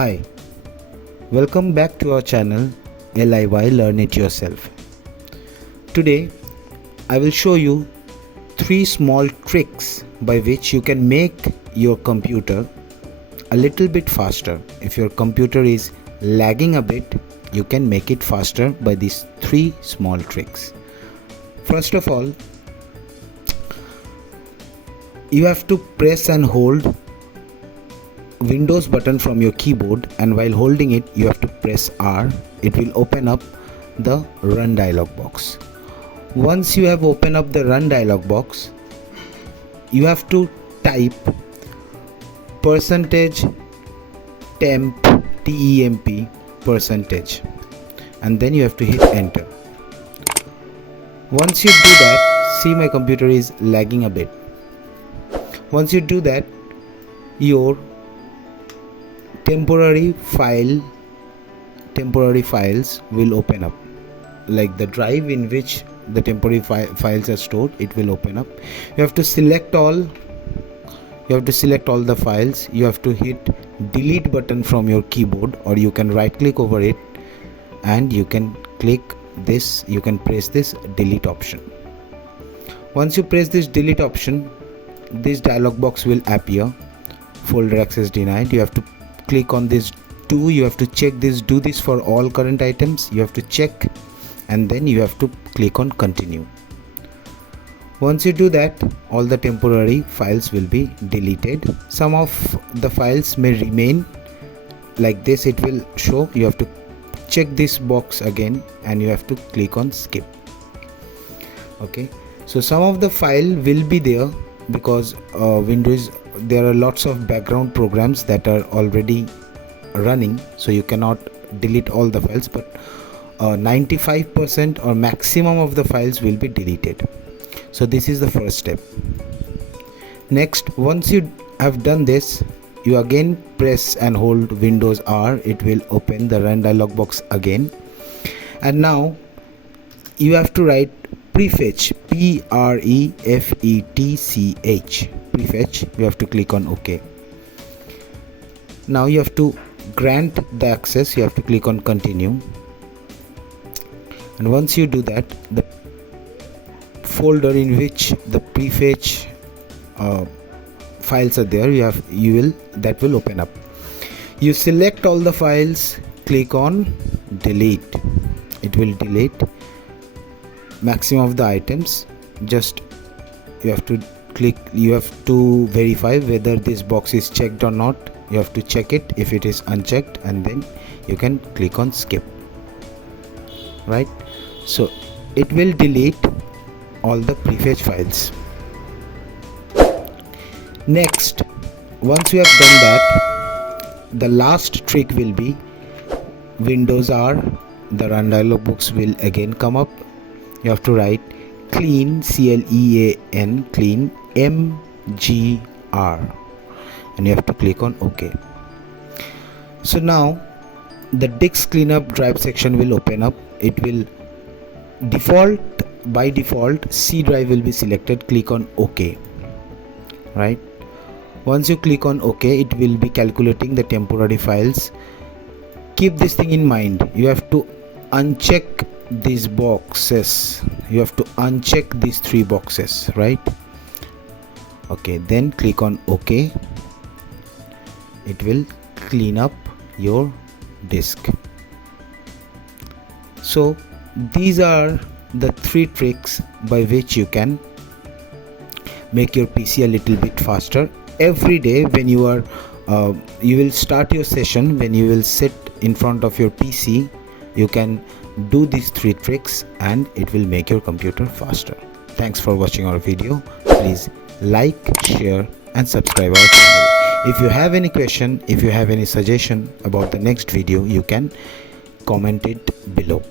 Hi, welcome back to our channel LIY Learn It Yourself. Today I will show you 3 small tricks by which you can make your computer a little bit faster. If your computer is lagging a bit, you can make it faster by these 3 small tricks. First of all, you have to press and hold Windows button from your keyboard, and while holding it you have to press R. It will open up the run dialog box. Once you have opened up the run dialog box, you have to type %temp %, and then you have to hit enter. Once you do that, see, my computer is lagging a bit. Once you do that, your temporary files will open up, like the drive in which the temporary files are stored. It will open up. You have to select all the files. You have to hit delete button from your keyboard, or you can right click over it and you can click this, you can press this delete option. Once you press this delete option, this dialog box will appear. Folder access denied. You have to click on this do. You have to check this, do this for all current items. You have to check, and then you have to click on continue. Once you do that, all the temporary files will be deleted. Some of the files may remain like this. It will show. You have to check this box again and you have to click on skip. Okay, so some of the file will be there because Windows, there are lots of background programs that are already running, so you cannot delete all the files, but 95% or maximum of the files will be deleted. So this is the first step. Next, once you have done this, you again press and hold Windows R. It will open the run dialog box again, and now you have to write prefetch, prefetch, prefetch. You have to click on OK. Now you have to grant the access. You have to click on continue, and once you do that, the folder in which the prefetch files are there, that will open up. You select all the files, click on delete. It will delete maximum of the items. Just you have to click, you have to verify whether this box is checked or not. You have to check it if it is unchecked, and then you can click on skip. Right, so it will delete all the prefetch files. Next, once you have done that, the last trick will be Windows R. The run dialog box will again come up. You have to write clean, CLEAN, clean MGR, and you have to click on OK. So now the disk cleanup drive section will open up. It will by default C drive will be selected. Click on OK. Right, once you click on OK, it will be calculating the temporary files. Keep this thing in mind. You have to uncheck these boxes. You have to uncheck these 3 boxes, right? Okay, then click on OK. It will clean up your disk. So these are the 3 tricks by which you can make your PC a little bit faster. Every day when you are you will start your session, when you will sit in front of your PC, you can do these 3 tricks and it will make your computer faster. Thanks for watching our video. Please like, share and subscribe our channel. If you have any question, if you have any suggestion about the next video, you can comment it below.